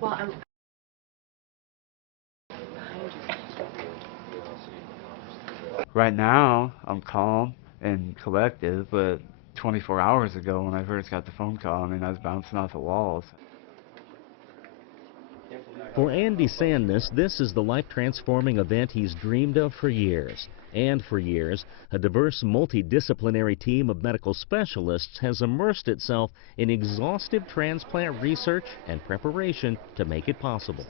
Well, I'm... Right now, I'm calm and collected, but 24 hours ago when I first got the phone call, I mean, I was bouncing off the walls. For Andy Sandness, this is the life-transforming event he's dreamed of for years. And for years, a diverse, multidisciplinary team of medical specialists has immersed itself in exhaustive transplant research and preparation to make it possible.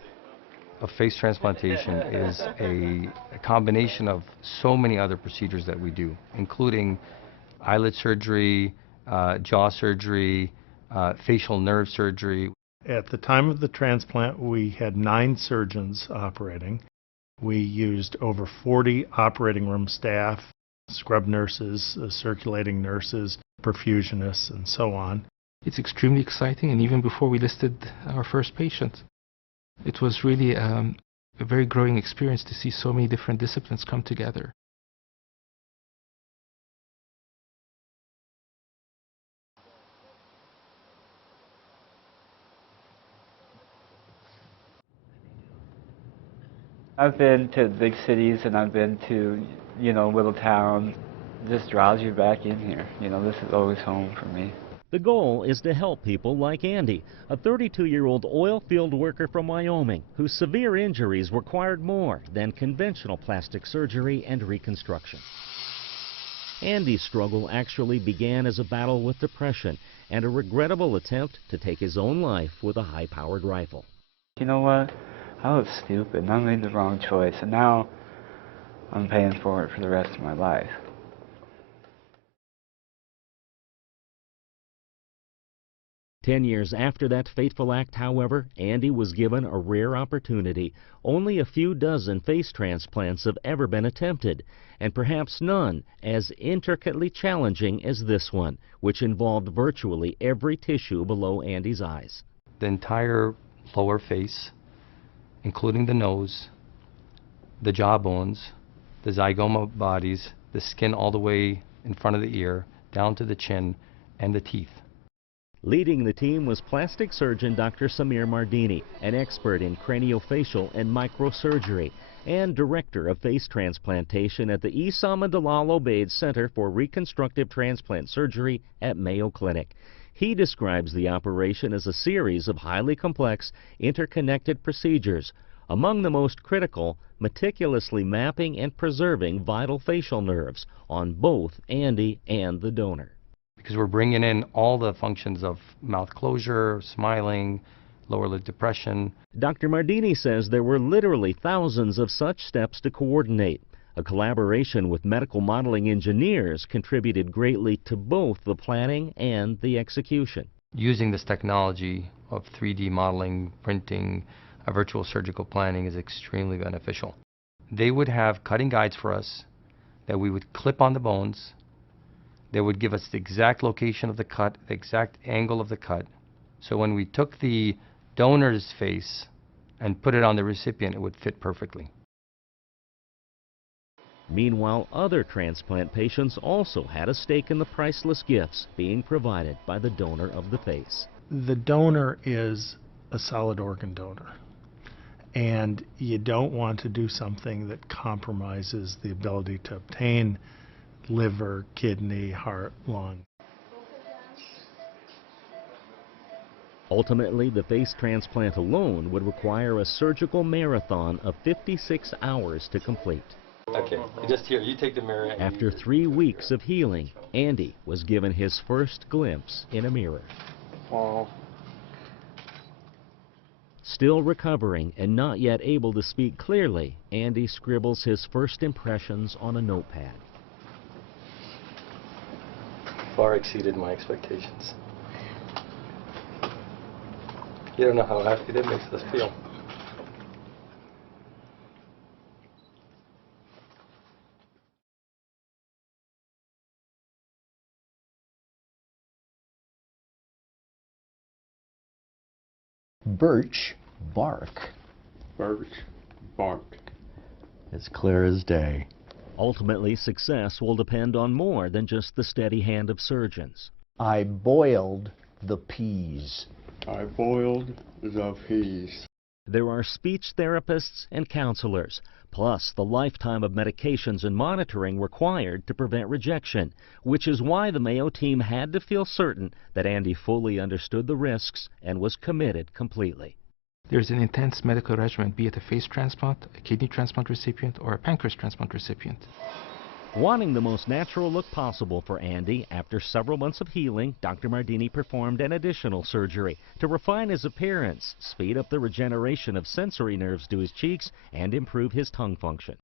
A face transplantation is a combination of so many other procedures that we do, including eyelid surgery, jaw surgery, facial nerve surgery. At the time of the transplant, we had 9 surgeons operating. We used over 40 operating room staff, scrub nurses, circulating nurses, perfusionists, and so on. It's extremely exciting, and even before we listed our first patient, it was really a very growing experience to see so many different disciplines come together. I've been to big cities and I've been to, little towns. It just draws you back in here. This is always home for me. The goal is to help people like Andy, a 32-year-old oil field worker from Wyoming whose severe injuries required more than conventional plastic surgery and reconstruction. Andy's struggle actually began as a battle with depression and a regrettable attempt to take his own life with a high-powered rifle. You know what? I was stupid and I made the wrong choice, and now I'm paying for it for the rest of my life. 10 years after that fateful act, however, Andy was given a rare opportunity. Only a few dozen face transplants have ever been attempted, and perhaps none as intricately challenging as this one, which involved virtually every tissue below Andy's eyes. The entire lower face, including the nose, the jawbones, the zygoma bodies, the skin all the way in front of the ear, down to the chin, and the teeth. Leading the team was plastic surgeon Dr. Samir Mardini, an expert in craniofacial and microsurgery, and director of face transplantation at the Issam and Dalal Obeid Center for Reconstructive Transplant Surgery at Mayo Clinic. He describes the operation as a series of highly complex, interconnected procedures, among the most critical, meticulously mapping and preserving vital facial nerves on both Andy and the donor. Because we're bringing in all the functions of mouth closure, smiling, lower lid depression. Dr. Mardini says there were literally thousands of such steps to coordinate. A collaboration with medical modeling engineers contributed greatly to both the planning and the execution. Using this technology of 3D modeling, printing, virtual surgical planning is extremely beneficial. They would have cutting guides for us that we would clip on the bones. They would give us the exact location of the cut, the exact angle of the cut. So when we took the donor's face and put it on the recipient, it would fit perfectly. Meanwhile, other transplant patients also had a stake in the priceless gifts being provided by the donor of the face. The donor is a solid organ donor, and you don't want to do something that compromises the ability to obtain liver, kidney, heart, lung. Ultimately, the face transplant alone would require a surgical marathon of 56 hours to complete. Okay, just here, you take the mirror. After 3 weeks of healing, Andy was given his first glimpse in a mirror. Oh. Still recovering and not yet able to speak clearly, Andy scribbles his first impressions on a notepad. Far exceeded my expectations. You don't know how happy that makes us feel. Birch bark. Birch bark. As clear as day. Ultimately, success will depend on more than just the steady hand of surgeons. I boiled the peas. I boiled the peas. There are speech therapists and counselors, plus the lifetime of medications and monitoring required to prevent rejection, which is why the Mayo team had to feel certain that Andy fully understood the risks and was committed completely. There's an intense medical regimen, be it a face transplant, a kidney transplant recipient, or a pancreas transplant recipient. Wanting the most natural look possible for Andy, after several months of healing, Dr. Mardini performed an additional surgery to refine his appearance, speed up the regeneration of sensory nerves to his cheeks, and improve his tongue function.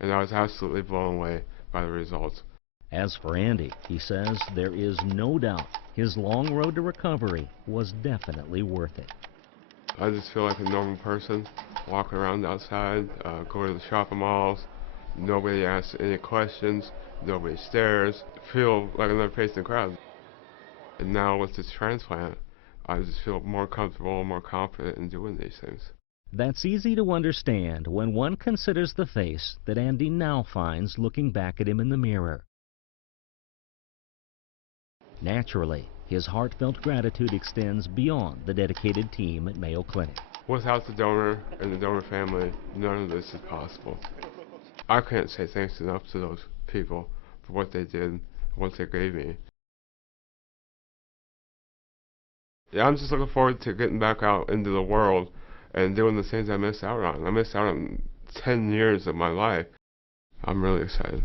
And I was absolutely blown away by the results. As for Andy, he says there is no doubt his long road to recovery was definitely worth it. I just feel like a normal person, walking around outside, go to the shopping malls. Nobody asks any questions, nobody stares. Feel like another face in the crowd. And now with this transplant, I just feel more comfortable, more confident in doing these things. That's easy to understand when one considers the face that Andy now finds looking back at him in the mirror. Naturally, his heartfelt gratitude extends beyond the dedicated team at Mayo Clinic. Without the donor and the donor family, none of this is possible. I can't say thanks enough to those people for what they did, what they gave me. Yeah, I'm just looking forward to getting back out into the world and doing the things I missed out on. I missed out on 10 years of my life. I'm really excited.